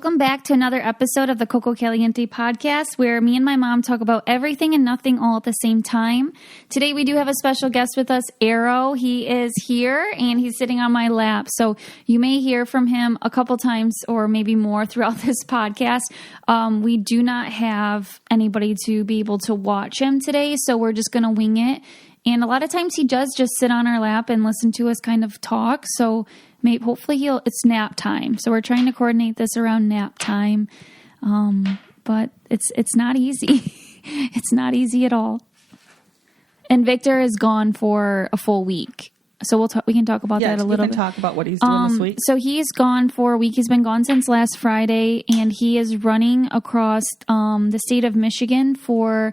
Welcome back to another episode of the Coco Caliente podcast, where me and my mom talk about everything and nothing all at the same time. Today we do have a special guest with us, Arrow. He is here and he's sitting on my lap. So you may hear from him a couple times or maybe more throughout this podcast. We do not have anybody to be able to watch him today, so we're just going to wing it. And a lot of times he does just sit on our lap and listen to us kind of talk. So maybe, hopefully it's nap time. So we're trying to coordinate this around nap time. But it's not easy. It's not easy at all. And Victor is gone for a full week. So we can talk about that a little bit. We can talk about what he's doing this week. So he's gone for a week. He's been gone since last Friday, and he is running across the state of Michigan for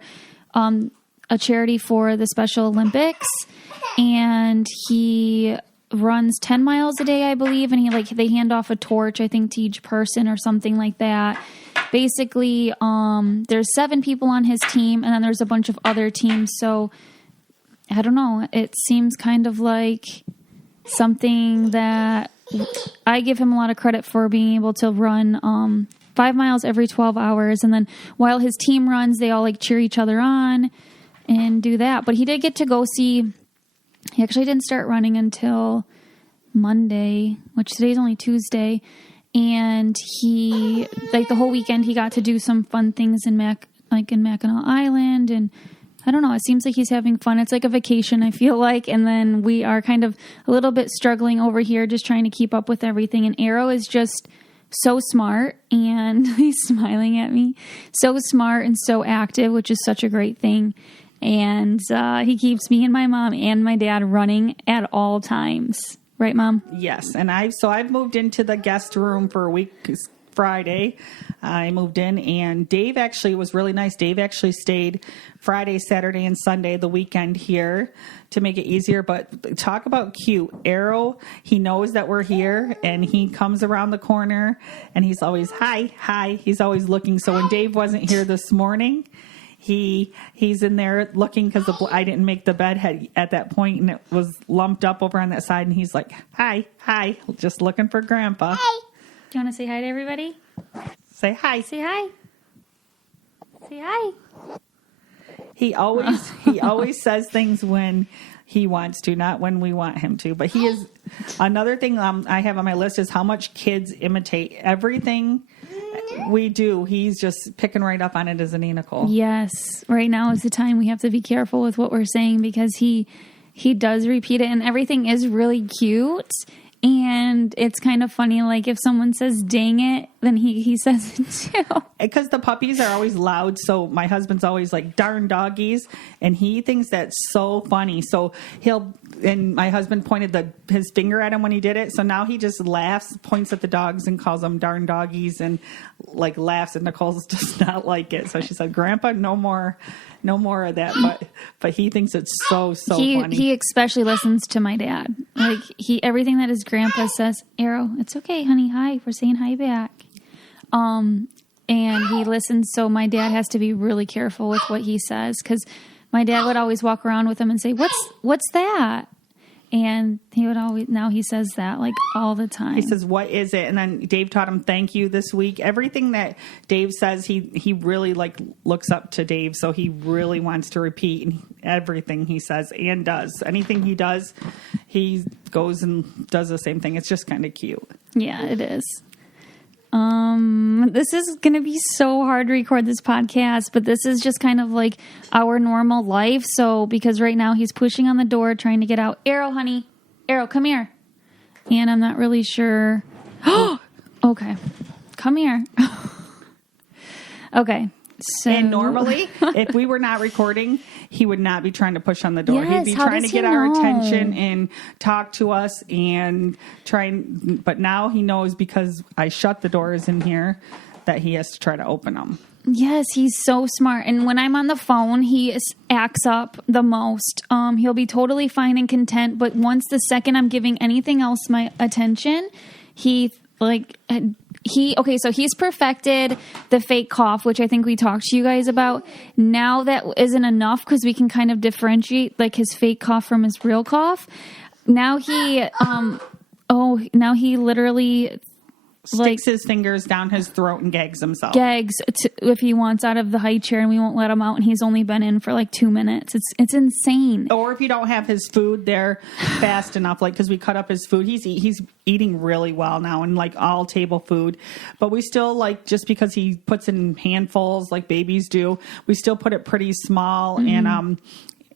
a charity for the Special Olympics. And he runs 10 miles a day, I believe, and they hand off a torch, I think, to each person or something like that. Basically, there's 7 people on his team, and then there's a bunch of other teams. So I don't know. It seems kind of like something that I give him a lot of credit for being able to run 5 miles every 12 hours. And then while his team runs, they all cheer each other on and do that. But he did get to go see, he actually didn't start running until Monday, which today's only Tuesday. And he, the whole weekend, he got to do some fun things in Mackinac Island. And I don't know, it seems like he's having fun. It's like a vacation, I feel like. And then we are kind of a little bit struggling over here, just trying to keep up with everything. And Arrow is just so smart, and he's smiling at me. So smart and so active, which is such a great thing. And he keeps me and my mom and my dad running at all times. Right, Mom? Yes. And I've moved into the guest room for a week. Friday, I moved in, and Dave actually was really nice. Dave actually stayed Friday, Saturday, and Sunday, the weekend here, to make it easier. But talk about cute. Arrow, he knows that we're here, and he comes around the corner, and he's always, hi. He's always looking. So when Dave wasn't here this morning, he's in there looking, because I didn't make the bed at that point, and it was lumped up over on that side, and he's like, hi, just looking for Grandpa. Hi. Do you want to say hi to everybody? Say hi. Say hi. Say hi. He always says things when he wants to, not when we want him to. But he is, another thing I have on my list is how much kids imitate everything we do. He's just picking right up on it, isn't he, Nicole? Yes. Right now is the time we have to be careful with what we're saying, because he does repeat it, and everything is really cute. And it's kind of funny, if someone says dang it, then he says it too. Because the puppies are always loud, so my husband's always like, darn doggies, and he thinks that's so funny. So and my husband pointed his finger at him when he did it, so now he just laughs, points at the dogs, and calls them darn doggies, and laughs, and Nicole does not like it. So she said, Grandpa, no more of that. But he thinks it's so funny. He especially listens to my dad. Everything that his grandpa says, Arrow, it's okay, honey, hi, we're saying hi back. And he listens, so my dad has to be really careful with what he says, because my dad would always walk around with him and say, what's that? And now he says that all the time. He says, what is it? And then Dave taught him thank you this week. Everything that Dave says, he really looks up to Dave. So he really wants to repeat everything he says and does. Anything he does, he goes and does the same thing. It's just kind of cute. Yeah, it is. This is going to be so hard to record this podcast, but this is just kind of our normal life. So, because right now he's pushing on the door, trying to get out. Arrow, honey. Arrow, come here. And I'm not really sure. Okay. Come here. Okay. So. And normally, if we were not recording, he would not be trying to push on the door. Yes, he'd be trying to get our attention and talk to us and but now he knows, because I shut the doors in here, that he has to try to open them. Yes, he's so smart. And when I'm on the phone, he acts up the most. He'll be totally fine and content, but once the second I'm giving anything else my attention, he's perfected the fake cough, which I think we talked to you guys about. Now that isn't enough, because we can kind of differentiate his fake cough from his real cough. Now he literally sticks his fingers down his throat and gags himself. Gags if he wants out of the high chair, and we won't let him out, and he's only been in for like 2 minutes. It's insane. Or if you don't have his food there fast enough, like because we cut up his food, he's eating really well now, and like all table food. But we still like, just because he puts in handfuls like babies do, we still put it pretty small.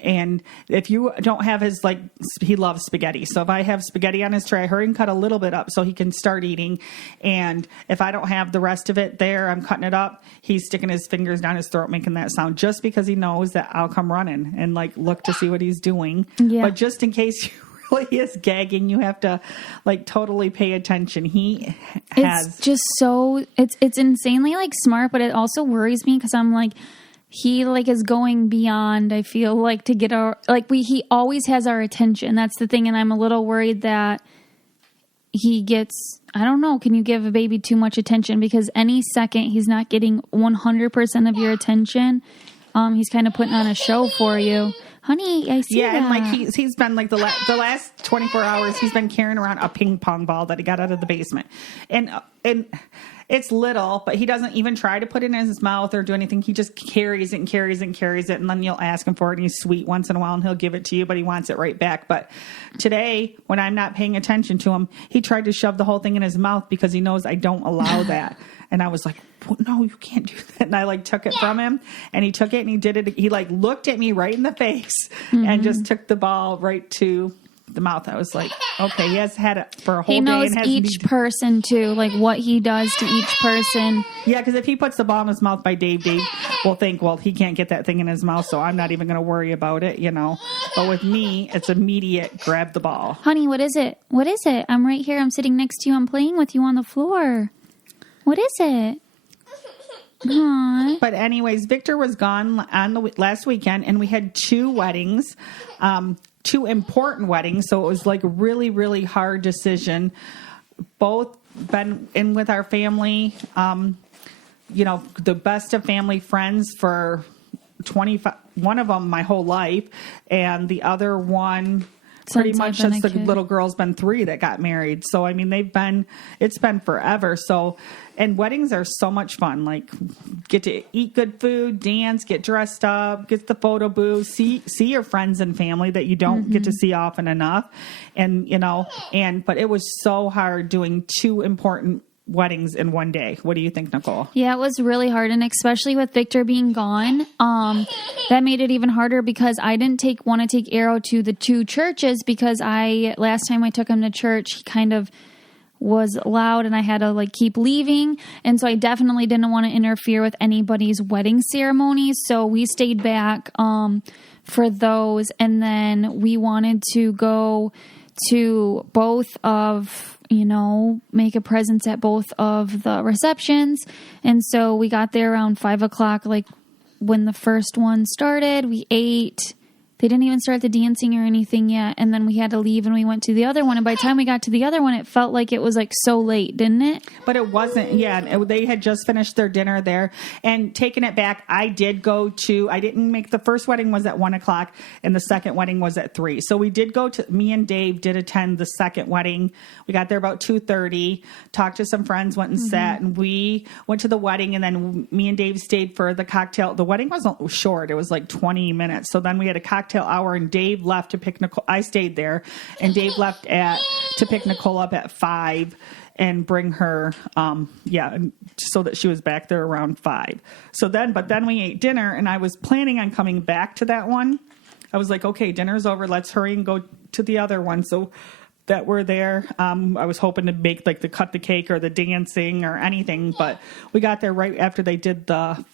And if you don't have his, like, he loves spaghetti. So if I have spaghetti on his tray, I hurry and cut a little bit up so he can start eating. And if I don't have the rest of it there, I'm cutting it up. He's sticking his fingers down his throat, making that sound, just because he knows that I'll come running and like look to see what he's doing. Yeah. But just in case you really is gagging, you have to like totally pay attention. It's just so, it's insanely like smart, but it also worries me because I'm like, he like is going beyond, I feel like, to get our, like he always has our attention. That's the thing. And I'm a little worried that he gets, I don't know, can you give a baby too much attention? Because any second he's not getting 100% of your attention, he's kind of putting on a show for you. Honey, I see that. Yeah, and like he's been like the last 24 hours, he's been carrying around a ping pong ball that he got out of the basement. And it's little, but he doesn't even try to put it in his mouth or do anything. He just carries it and carries it and carries it. And then you'll ask him for it, and he's sweet once in a while, and he'll give it to you, but he wants it right back. But today, when I'm not paying attention to him, he tried to shove the whole thing in his mouth because he knows I don't allow that. And I was like, no, you can't do that. And I like took it from him, and he took it and he did it. He like looked at me right in the face and just took the ball right to the mouth. I was like, okay, he has had it for a whole day. He knows each person too, like what he does to each person. Yeah, because if he puts the ball in his mouth by Dave will think, well, he can't get that thing in his mouth, so I'm not even going to worry about it, you know. But with me, it's immediate, grab the ball. Honey, what is it? What is it? I'm right here. I'm sitting next to you. I'm playing with you on the floor. What is it? Aww. But anyways, Victor was gone on the last weekend, and we had 2 weddings. 2 important weddings, so it was like a really, really hard decision. Both been in with our family, you know, the best of family friends for 25, one of them my whole life, and the other one pretty much since the little girl's been 3 that got married. So, I mean, it's been forever. So, and weddings are so much fun. Like, get to eat good food, dance, get dressed up, get the photo booth, see your friends and family that you don't get to see often enough. And, you know, but it was so hard doing 2 important weddings in one day. What do you think, Nicole? Yeah, it was really hard, and especially with Victor being gone, that made it even harder because I didn't want to take Arrow to the 2 churches because last time I took him to church, he kind of was loud and I had to like keep leaving, and so I definitely didn't want to interfere with anybody's wedding ceremonies, so we stayed back for those, and then we wanted to go to both of, you know, make a presence at both of the receptions. And so we got there around 5:00, like when the first one started. We ate. They didn't even start the dancing or anything yet. And then we had to leave and we went to the other one. And by the time we got to the other one, it felt like it was like so late, didn't it? But it wasn't. Yeah. They had just finished their dinner there. And taking it back, I didn't make the first wedding was at 1:00 and the second wedding was at 3. So we did me and Dave did attend the second wedding. We got there about 2:30, talked to some friends, went and sat, and we went to the wedding. And then me and Dave stayed for the cocktail. The wedding wasn't short. It was like 20 minutes. So then we had a cocktail hour, and Dave left to pick Nicole. I stayed there, and Dave left to pick Nicole up at 5 and bring her, so that she was back there around 5. But then we ate dinner, and I was planning on coming back to that one. I was like, okay, dinner's over. Let's hurry and go to the other one. So that we're there. I was hoping to make like the cut the cake or the dancing or anything, but we got there right after they did the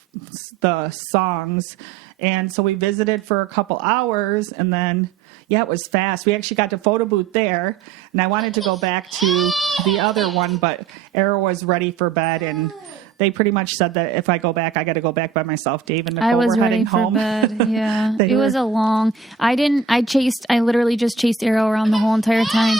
songs. And so we visited for a couple hours, and then, it was fast. We actually got to photo booth there, and I wanted to go back to the other one, but Arrow was ready for bed, and they pretty much said that if I go back, I got to go back by myself. Dave and Nicole were heading home. I was ready for bed. Yeah. It was a long, I literally just chased Arrow around the whole entire time.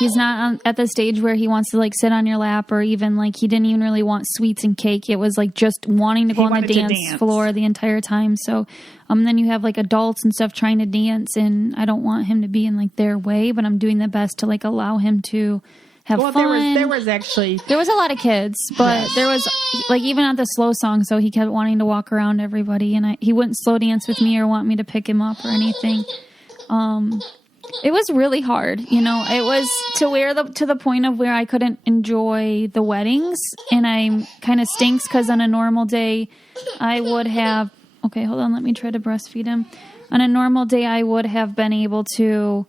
He's not at the stage where he wants to like sit on your lap, or even like he didn't even really want sweets and cake. It was like just wanting to go on the dance floor the entire time. So then you have like adults and stuff trying to dance, and I don't want him to be in like their way, but I'm doing the best to like allow him to have fun. There was actually... There was a lot of kids, but there was, like, even at the slow song, so he kept wanting to walk around everybody, and he wouldn't slow dance with me or want me to pick him up or anything. It was really hard, you know. It was to the point of where I couldn't enjoy the weddings, and I kind of stinks because on a normal day I would have... Okay, hold on, let me try to breastfeed him. On a normal day, I would have been able to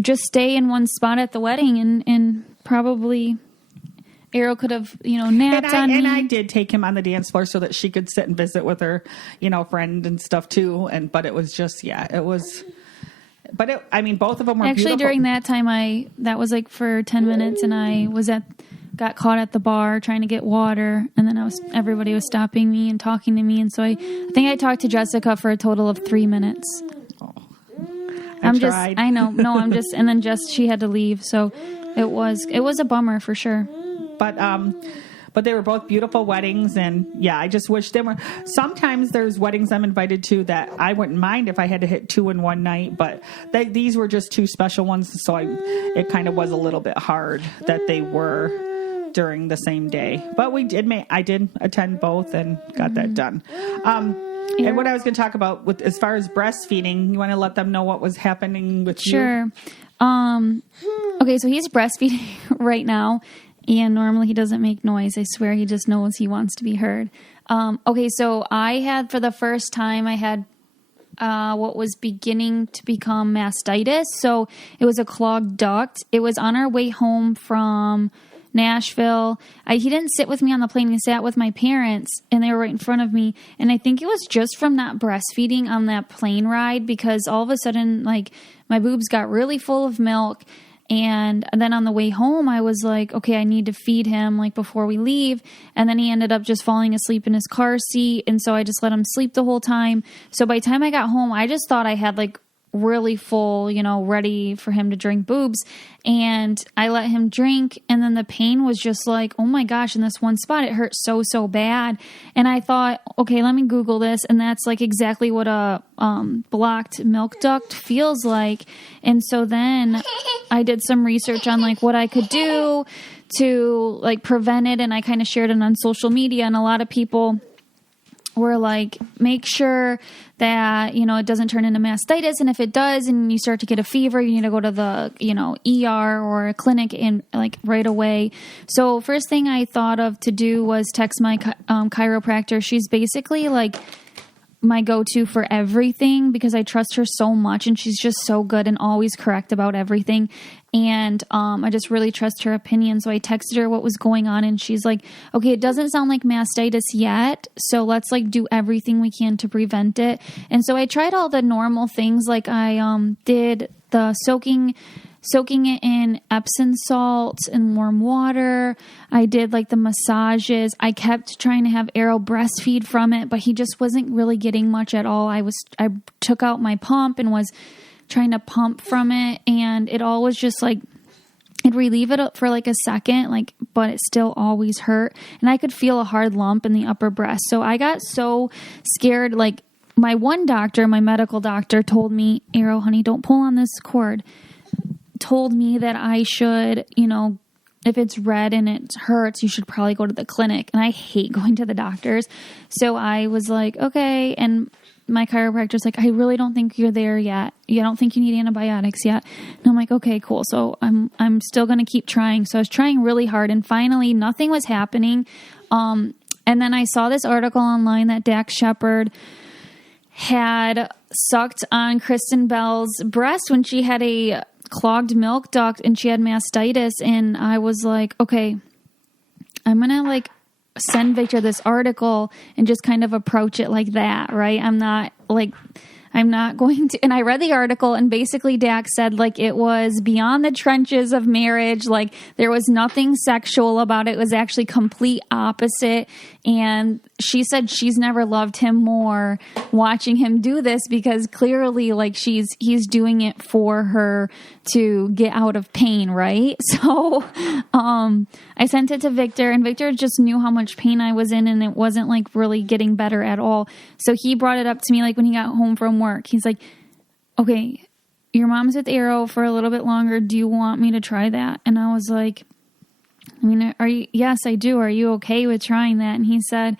just stay in one spot at the wedding, and probably Arrow could have, napped on me. And I did take him on the dance floor so that she could sit and visit with her, friend and stuff too. But it was just, it was... But both of them were actually beautiful. During that time, that was like for 10 minutes, and I got caught at the bar trying to get water, and then everybody was stopping me and talking to me, and so I think I talked to Jessica for a total of 3 minutes. Oh, I know, no, and then she had to leave, so it was a bummer for sure. But they were both beautiful weddings, and I just wish there were. Sometimes there's weddings I'm invited to that I wouldn't mind if I had to hit 2 in one night, but these were just 2 special ones, so it kind of was a little bit hard that they were during the same day. But I did attend both and got that done. And what I was going to talk about as far as breastfeeding, you want to let them know what was happening with you? Sure. Okay, so he's breastfeeding right now. And normally he doesn't make noise. I swear he just knows he wants to be heard. Okay, so for the first time, I had what was beginning to become mastitis. So it was a clogged duct. It was on our way home from Nashville. He didn't sit with me on the plane. He sat with my parents, and they were right in front of me. And I think it was just from not breastfeeding on that plane ride, because all of a sudden, like, my boobs got really full of milk. And then on the way home, I was like, okay, I need to feed him, like, before we leave. And then he ended up just falling asleep in his car seat. And so I just let him sleep the whole time. So by the time I got home, I just thought I had, like, really full, ready for him to drink boobs. And I let him drink. And then the pain was just like, oh my gosh, in this one spot, it hurt so, so bad. And I thought, okay, let me Google this. And that's like exactly what a blocked milk duct feels like. And so then I did some research on like what I could do to like prevent it. And I kind of shared it on social media, and a lot of people were like, make sure that, it doesn't turn into mastitis. And if it does, and you start to get a fever, you need to go to the, ER or a clinic in like right away. So first thing I thought of to do was text my chiropractor. She's basically like my go-to for everything, because I trust her so much, and she's just so good and always correct about everything. And I just really trust her opinion. So I texted her what was going on, and she's like, okay, it doesn't sound like mastitis yet, so let's like do everything we can to prevent it. And so I tried all the normal things. Like I did the soaking it in Epsom salt and warm water. I did like the massages. I kept trying to have Arrow breastfeed from it, but he just wasn't really getting much at all. I took out my pump and was trying to pump from it, and it all was just like, it'd relieve it for like a second, like, but it still always hurt. And I could feel a hard lump in the upper breast. So I got so scared. Like my one doctor, my medical doctor, told me, Arrow, honey, don't pull on this cord. Told me that I should, if it's red and it hurts, you should probably go to the clinic. And I hate going to the doctors. So I was like, okay. And my chiropractor's like, I really don't think you're there yet. I don't think you need antibiotics yet. And I'm like, okay, cool. So I'm still going to keep trying. So I was trying really hard, and finally nothing was happening. And then I saw this article online that Shepard had sucked on Kristen Bell's breast when she had a clogged milk duct and she had mastitis. And I was like, okay, I'm going to like send Victor this article and just kind of approach it like that, right? I'm not going to, and I read the article, and basically Dax said like it was beyond the trenches of marriage. Like there was nothing sexual about it. It was actually complete opposite. And she said she's never loved him more watching him do this, because clearly like he's doing it for her to get out of pain. Right. So, I sent it to Victor, and Victor just knew how much pain I was in, and it wasn't like really getting better at all. So he brought it up to me like when he got home from work. He's like, okay, your mom's with Arrow for a little bit longer. Do you want me to try that? And I was like, I mean, yes, I do. Are you okay with trying that? And he said,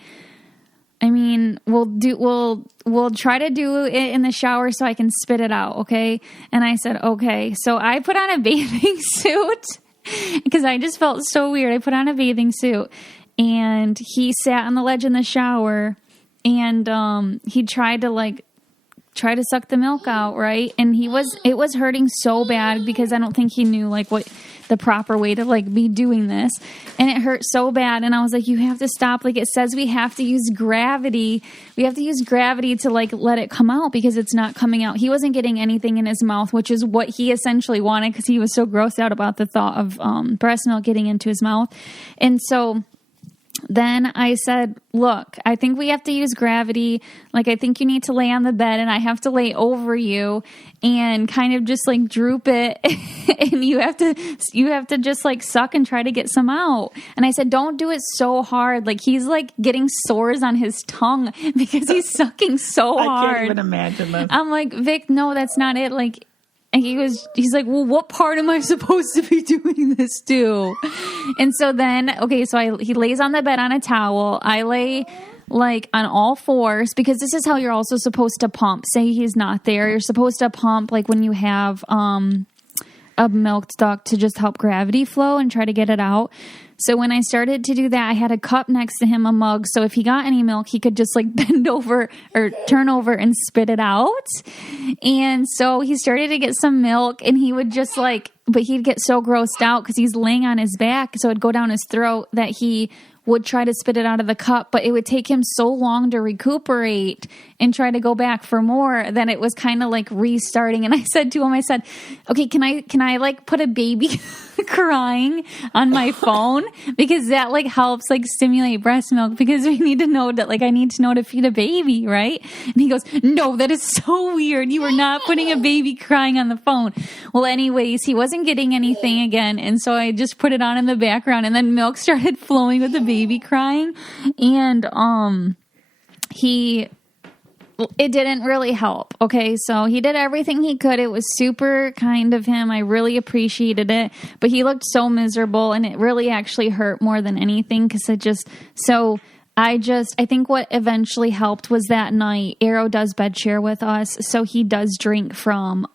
I mean, we'll try to do it in the shower so I can spit it out. Okay. And I said, okay. So I put on a bathing suit because I just felt so weird. I put on a bathing suit and he sat on the ledge in the shower and, he tried to suck the milk out, right? And it was hurting so bad because I don't think he knew like what the proper way to like be doing this. And it hurt so bad. And I was like, you have to stop. Like it says we have to use gravity. We have to use gravity to like let it come out because it's not coming out. He wasn't getting anything in his mouth, which is what he essentially wanted because he was so grossed out about the thought of breast milk getting into his mouth. And so then I said, look, I think we have to use gravity. Like, I think you need to lay on the bed and I have to lay over you and kind of just like droop it. And you have to just like suck and try to get some out. And I said, don't do it so hard. Like he's like getting sores on his tongue because he's sucking so hard. I can't even imagine this. I'm like, Vic, no, that's not it. Like, and he's like, well, what part am I supposed to be doing this to? And so then, okay, so he lays on the bed on a towel. I lay like on all fours because this is how you're also supposed to pump. Say he's not there. You're supposed to pump like when you have a milk duct to just help gravity flow and try to get it out. So when I started to do that, I had a cup next to him, a mug. So if he got any milk, he could just like bend over or turn over and spit it out. And so he started to get some milk and he would just like, but he'd get so grossed out because he's laying on his back. So it'd go down his throat that he would try to spit it out of the cup, but it would take him so long to recuperate and try to go back for more that it was kind of like restarting. And I said to him, I said, okay, can I like put a baby crying on my phone? Because that like helps like stimulate breast milk because we need to know that like I need to know to feed a baby, right? And he goes, no, that is so weird. You were not putting a baby crying on the phone. Well, anyways, he wasn't getting anything again. And so I just put it on in the background and then milk started flowing with the baby crying. And, it didn't really help. Okay. So he did everything he could. It was super kind of him. I really appreciated it, but he looked so miserable and it really actually hurt more than anything. Cause I think what eventually helped was that night Arrow does bed share with us. So he does drink from,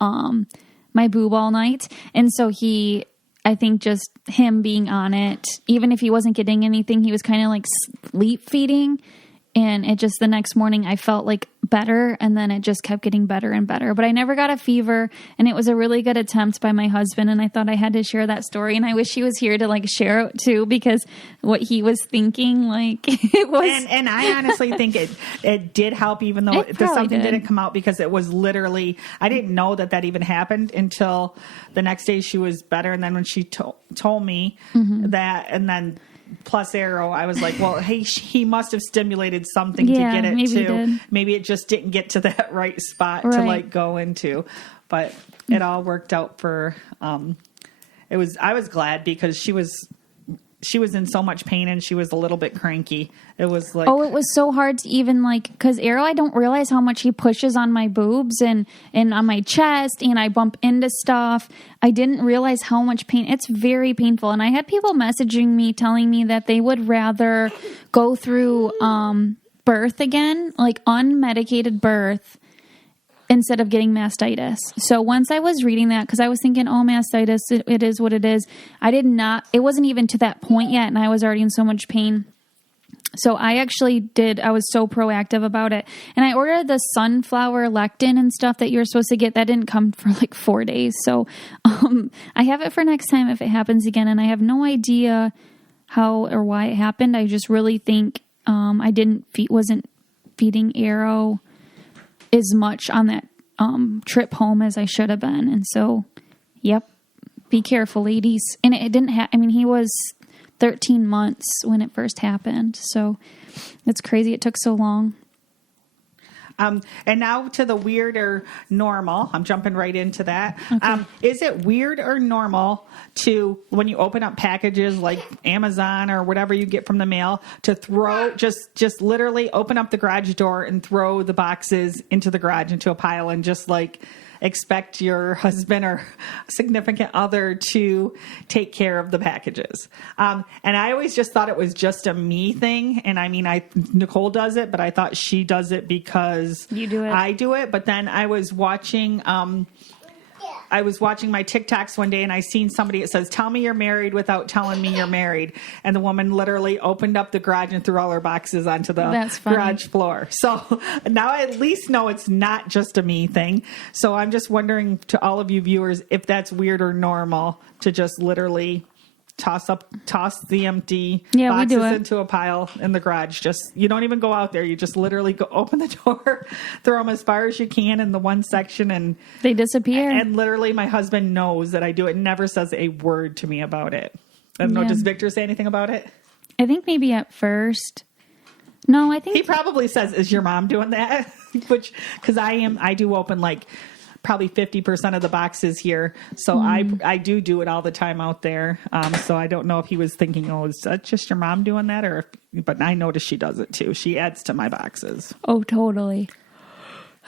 my boob all night. And so I think just him being on it, even if he wasn't getting anything, he was kind of like sleep feeding. And it just the next morning I felt like better. And then it just kept getting better and better. But I never got a fever. And it was a really good attempt by my husband. And I thought I had to share that story. And I wish he was here to like share it too, because what he was thinking, like it was. And I honestly think it did help, even though something didn't come out, because it was literally, I didn't know that even happened until the next day she was better. And then when she told me that, and then plus Arrow, I was like, well, hey, he must have stimulated something to get it to. Maybe it just didn't get to that right spot to like go into. But it all worked out for I was glad because she was in so much pain and she was a little bit cranky. It was like, it was so hard to even like, because Arrow, I don't realize how much he pushes on my boobs and on my chest, and I bump into stuff. I didn't realize how much pain. It's very painful. And I had people messaging me telling me that they would rather go through birth again, like unmedicated birth, instead of getting mastitis. So once I was reading that, because I was thinking, oh, mastitis, it is what it is. It wasn't even to that point yet, and I was already in so much pain. So I was so proactive about it. And I ordered the sunflower lectin and stuff that you're supposed to get. That didn't come for like 4 days. So I have it for next time if it happens again. And I have no idea how or why it happened. I just really think I wasn't feeding Arrow as much on that trip home as I should have been. And so, yep, be careful, ladies. And it didn't he was 13 months when it first happened. So it's crazy it took so long. And now to the weird or normal. I'm jumping right into that. Okay. Is it weird or normal to, when you open up packages like Amazon or whatever you get from the mail, to throw, just literally open up the garage door and throw the boxes into the garage, into a pile, and just like expect your husband or significant other to take care of the packages. And I always just thought it was just a me thing. And I mean, Nicole does it, but I thought she does it because you do it. I do it. But then I was watching my TikToks one day and I seen somebody that says, tell me you're married without telling me you're married. And the woman literally opened up the garage and threw all her boxes onto the garage floor. So now I at least know it's not just a me thing. So I'm just wondering to all of you viewers if that's weird or normal to just literally toss the empty boxes into a pile in the garage. Just, you don't even go out there. You just literally go open the door, throw them as far as you can in the one section, and they disappear. And literally my husband knows that I do it, never says a word to me about it. I don't know. Does Victor say anything about it? I think maybe at first. No, I think he probably says, is your mom doing that? Which, because I do open like probably 50% of the boxes here. So I do it all the time out there. So I don't know if he was thinking, oh, is that just your mom doing that? But I notice she does it too. She adds to my boxes. Oh, totally.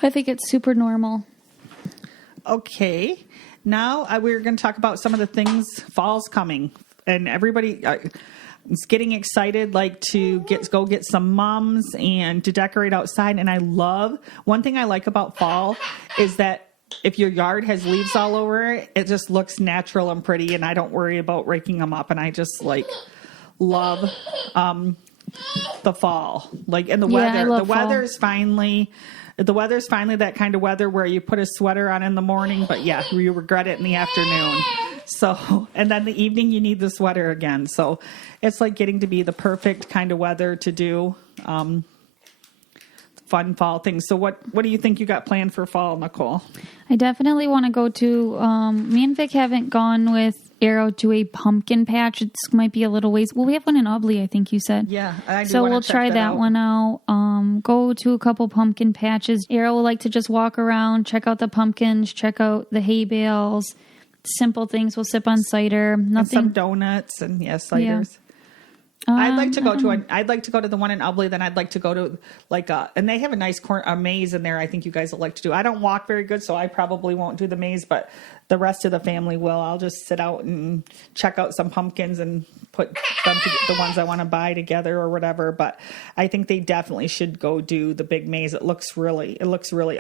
I think it's super normal. Okay. Now we're going to talk about some of the things. Fall's coming. And everybody is getting excited, like to go get some mums and to decorate outside. And one thing I like about fall is that if your yard has leaves all over it, it just looks natural and pretty, and I don't worry about raking them up. And I just love the fall, and the weather. The weather's finally that kind of weather where you put a sweater on in the morning, but you regret it in the afternoon. So, and then the evening you need the sweater again. So it's like getting to be the perfect kind of weather to do fun fall things. So what do you think you got planned for fall, Nicole? I definitely want to go to, me and Vic haven't gone with Arrow to a pumpkin patch. It might be a little ways. Well, we have one in Ubley, I think you said. Yeah, I do. So we'll try that one out. Go to a couple pumpkin patches. Arrow will like to just walk around, check out the pumpkins, check out the hay bales, simple things. We'll sip on cider. Nothing. And some donuts and ciders. Yeah. I'd like to go to the one in Ubley. Then I'd like to go to and they have a nice maze in there. I think you guys would like to do. I don't walk very good, so I probably won't do the maze, but the rest of the family will. I'll just sit out and check out some pumpkins and put them the ones I want to buy together or whatever. But I think they definitely should go do the big maze. It looks really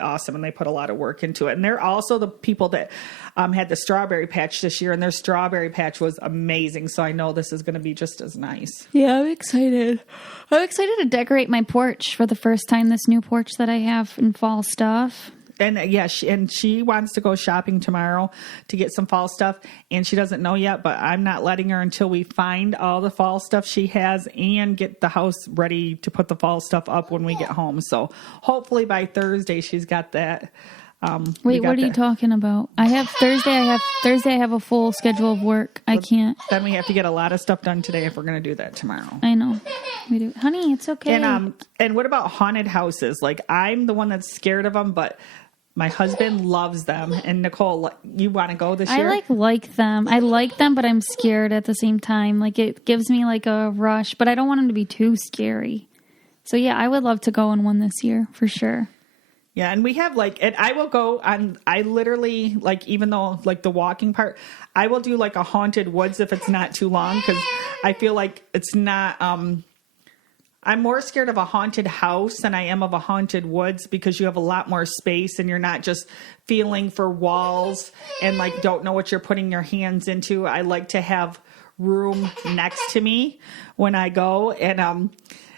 awesome, and they put a lot of work into it. And they're also the people that had the strawberry patch this year, and their strawberry patch was amazing. So I know this is going to be just as nice. Yeah, I'm excited. I'm excited to decorate my porch for the first time. This new porch that I have in fall stuff. And she wants to go shopping tomorrow to get some fall stuff, and she doesn't know yet, but I'm not letting her until we find all the fall stuff she has and get the house ready to put the fall stuff up when we get home. So hopefully by Thursday she's got that. Wait, what are you talking about? I have a full schedule of work. I can't. Then we have to get a lot of stuff done today if we're going to do that tomorrow. I know. We do. Honey, it's okay. And what about haunted houses? I'm the one that's scared of them, but my husband loves them. And Nicole, you want to go this year? I like them. I like them, but I'm scared at the same time. It gives me a rush, but I don't want them to be too scary. So yeah, I would love to go in one this year for sure. Yeah, and we have and I will go on, I literally, even though the walking part, I will do a haunted woods if it's not too long, because I feel like it's not, I'm more scared of a haunted house than I am of a haunted woods, because you have a lot more space and you're not just feeling for walls and don't know what you're putting your hands into. I like to have room next to me when I go. And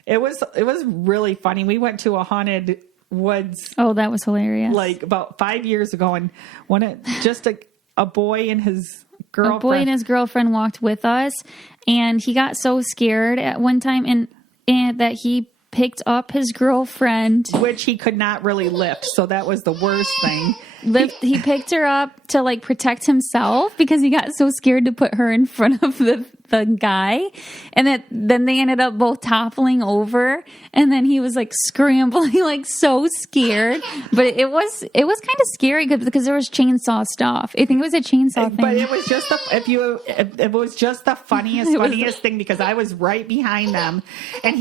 it was really funny. We went to a haunted woods. Oh, that was hilarious. About 5 years ago, and a boy and his girlfriend. A boy and his girlfriend walked with us, and he got so scared at one time and that he picked up his girlfriend, which he could not really lift, so that was the worst thing. He picked her up to protect himself because he got so scared to put her in front of the guy, and then they ended up both toppling over, and then he was like scrambling, like so scared. But it was kind of scary because there was chainsaw stuff. I think it was a chainsaw thing. But it was just it was just the funniest thing, because I was right behind them, and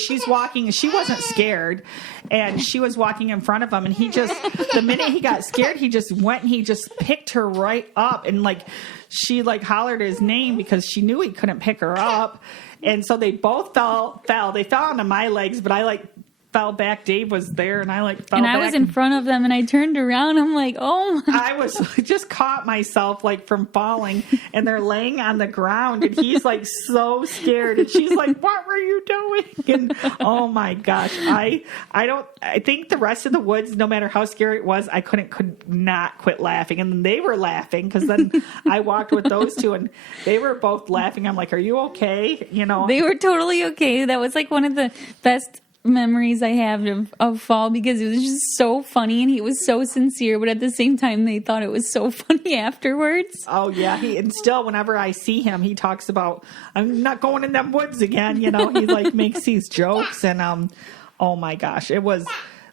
she's walking, and she wasn't scared, and she was walking in front of him, and he just, the minute he got scared, he just went and he just picked her right up, and like she like hollered his name because she knew he couldn't pick her up, and so they both fell. They fell onto my legs, but I like fell back. Dave was there, and I like fell back. And I was in front of them, and I turned around. I'm like, oh my. I was just caught myself like from falling, and they're laying on the ground, and he's like so scared, and she's like, what were you doing? And oh my gosh, I think the rest of the woods, no matter how scary it was, I could not quit laughing. And they were laughing, because then I walked with those two, and they were both laughing. I'm like, are you okay? You know, they were totally okay. That was like one of the best memories I have of fall, because it was just so funny, and he was so sincere, but at the same time they thought it was so funny afterwards. Oh yeah, and still whenever I see him, he talks about, I'm not going in them woods again, you know. He like makes these jokes, and oh my gosh, it was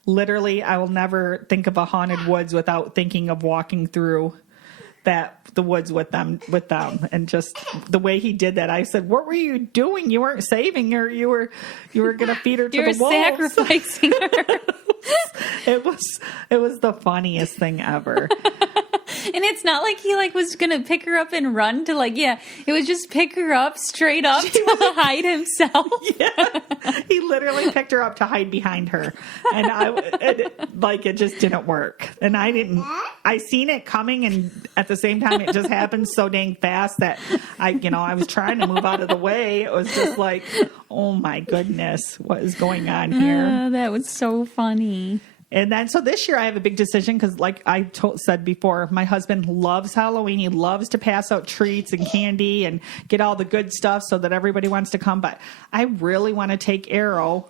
literally, I will never think of a haunted woods without thinking of walking through the woods with them, and just the way he did that. I said, what were you doing? You weren't saving her. You were going to feed her to the wolves. You're sacrificing her. It was the funniest thing ever. And it's not like he like was gonna pick her up and run to it was just pick her up straight up to hide himself. Yeah, he literally picked her up to hide behind her, and it just didn't work. And I seen it coming, and at the same time it just happened so dang fast that I was trying to move out of the way. It was just like, oh my goodness, what is going on here? That was so funny. And then, so this year I have a big decision, because like I said before, my husband loves Halloween. He loves to pass out treats and candy and get all the good stuff so that everybody wants to come. But I really want to take Arrow.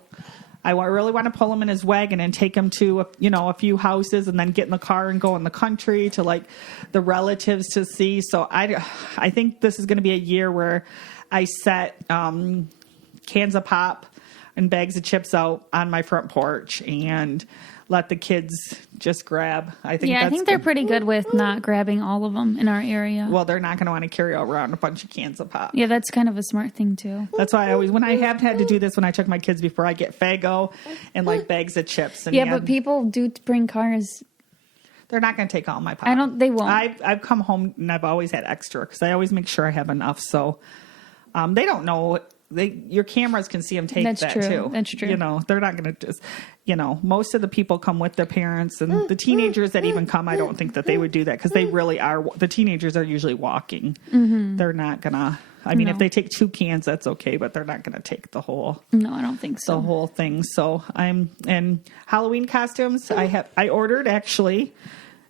I really want to pull him in his wagon and take him to, a few houses, and then get in the car and go in the country to like the relatives to see. So I think this is going to be a year where I set cans of pop and bags of chips out on my front porch and let the kids just grab. I think they're pretty good with not grabbing all of them in our area. Well, they're not going to want to carry around a bunch of cans of pop. Yeah, that's kind of a smart thing too. That's why when I have had to do this when I took my kids before, I get Faygo and like bags of chips. And but people do bring cars. They're not going to take all my pop. They won't. I've come home and I've always had extra, because I always make sure I have enough. So they don't know. Your cameras can see them take that too. That's true. They're not going to just, most of the people come with their parents, and the teenagers that even come, I don't think that they would do that, because they really are. The teenagers are usually walking. Mm-hmm. They're not going to. I mean, if they take 2 cans, that's okay, but they're not going to take the whole. No, I don't think so. The whole thing. So and Halloween costumes. I ordered actually.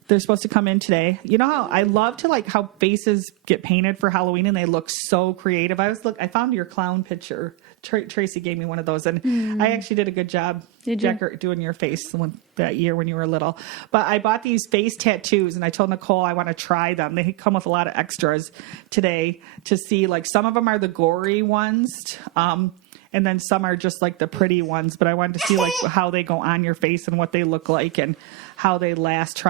They're supposed to come in today. You know how I love to like how faces get painted for Halloween, and they look so creative. I found your clown picture. Tracy gave me one of those, and I actually did a good job doing your face that year when you were little. But I bought these face tattoos, and I told Nicole I want to try them. They come with a lot of extras today to see. Like some of them are the gory ones, and then some are just like the pretty ones. But I wanted to see like how they go on your face and what they look like and how they last.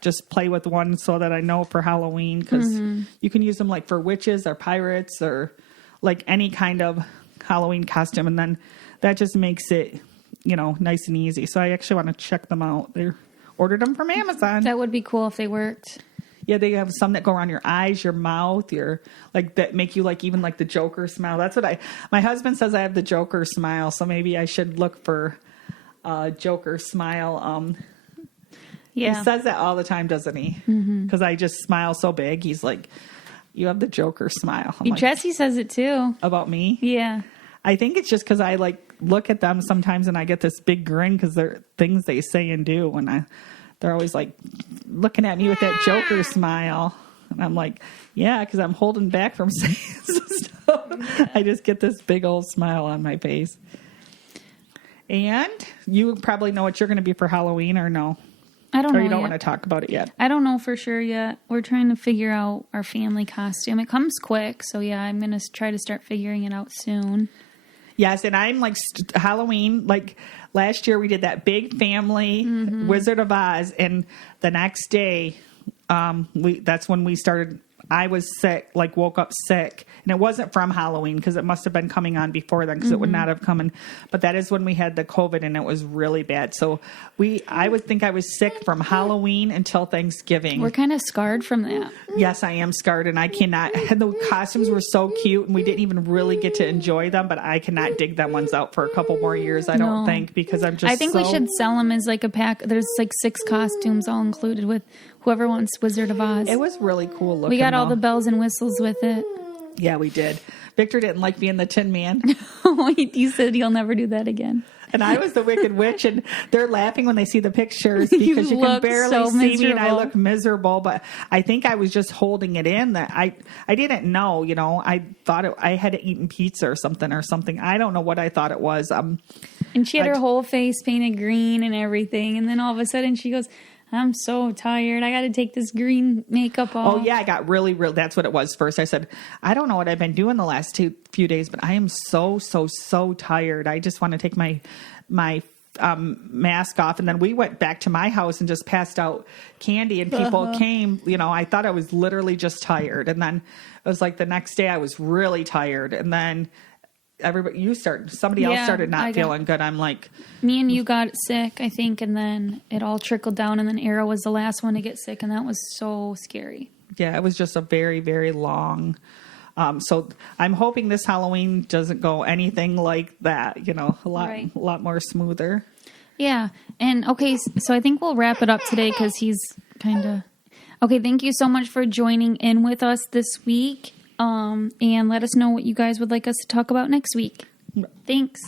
Just play with one so that I know for Halloween, because you can use them like for witches or pirates or like any kind of Halloween costume, and then that just makes it nice and easy. So I actually want to check them out. They ordered them from Amazon. That would be cool if they worked. Yeah, they have some that go around your eyes, your mouth, that make you like even like the Joker smile. That's what my husband says I have the Joker smile, so maybe I should look for Joker smile. Yeah. He says that all the time, doesn't he? Because I just smile so big. He's like, you have the Joker smile. Jesse says it too. About me? Yeah. I think it's just because I like look at them sometimes and I get this big grin because they're things they say and do. And they're always like looking at me with that Joker smile. And I'm like, yeah, because I'm holding back from saying stuff. I just get this big old smile on my face. And you probably know what you're going to be for Halloween, or no? I don't know Or you don't yet. want to talk about it yet? I don't know for sure yet. We're trying to figure out our family costume. It comes quick, so yeah, I'm going to try to start figuring it out soon. Yes, and I'm like Halloween, like last year we did that big family Wizard of Oz, and the next day, that's when we started. I was sick, like woke up sick, and it wasn't from Halloween because it must have been coming on before then because it would not have come in. But that is when we had the COVID, and it was really bad. So I would think I was sick from Halloween until Thanksgiving. We're kind of scarred from that. Yes, I am scarred, and I cannot. And the costumes were so cute, and we didn't even really get to enjoy them. But I cannot dig them ones out for a couple more years. I don't think because I'm just. I think we should sell them as like a pack. There's like 6 costumes all included with whoever wants Wizard of Oz. It was really cool looking. We got all though. the bells and whistles with it. Yeah, we did. Victor didn't like being the Tin Man. You said you'll never do that again. And I was the Wicked Witch, and they're laughing when they see the pictures because you can look barely so see me, and I miserable. look miserable. But I think I was just holding it in. That I didn't know. You know, I thought I had eaten pizza or something. I don't know what I thought it was. And she had her whole face painted green and everything. And then all of a sudden she goes, I'm so tired. I got to take this green makeup off. Oh, yeah, I got really, that's what it was first. I said, I don't know what I've been doing the last few days, but I am so tired. I just want to take my mask off. And then we went back to my house and just passed out candy, and people came. You know, I thought I was literally just tired. And then it was like the next day I was really tired. And then somebody else started not feeling good. I'm like, me and you got sick, I think, and then it all trickled down, and then Arrow was the last one to get sick, and that was so scary. yeah, it was just a very, very long. So I'm hoping this Halloween doesn't go anything like that. You know, a lot more smoother. Yeah, and okay, so I think we'll wrap it up today because he's kind of okay. Thank you so much for joining in with us this week. And let us know what you guys would like us to talk about next week. Thanks.